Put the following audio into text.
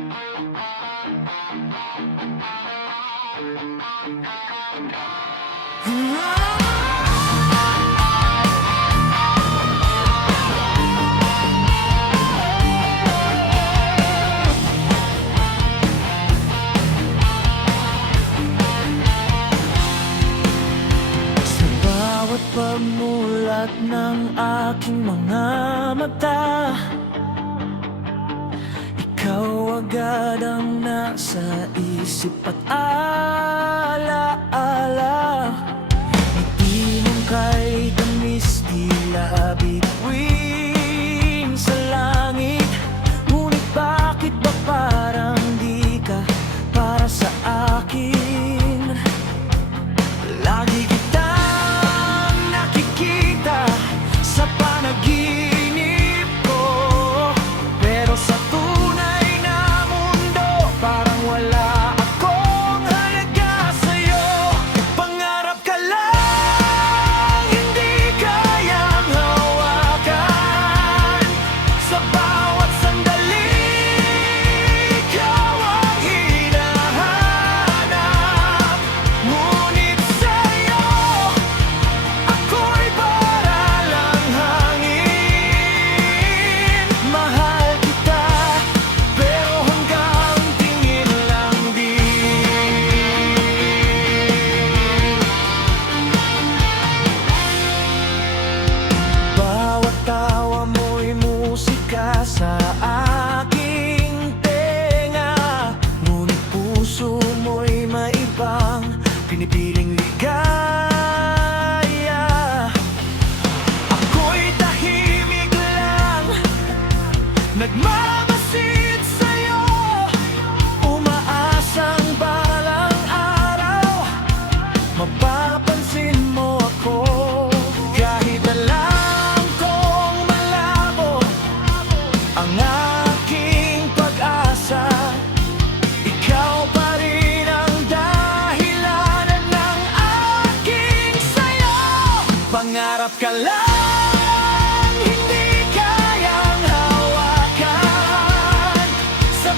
Sa bawat pagmulat ng aking mga mata, ikaw agad ang nasa isip at alaala. Ngiti mong kay tamis, tila bituin sa langit. Ngunit bakit ba parang di ka para sa akin? Lagi kitang nakikita sa panaginip ko, pero sa tunay na mundo parang wala akong halaga sa'yo. Pangarap ka lang, hindi kayang hawakan. Sa bawat sandali, ikaw ang hinahanap. Ngunit sa'yo, ako'y para lang hangin. Mahal kita, pero hanggang tingin lang din. Bawat tawa mo'y musika sa aking tenga. Ngunit puso mo'y may ibang pinipiling ligaya. Ako'y tahimik lang, nagmamasid sa'yo, umaasang balang araw mapapansin mo ako. Kahit alam kong malabo ang aking pag-asa, ikaw pa rin ang dahilan ng aking sayo. Pangarap ka lang, hindi kayang hawakan. Sa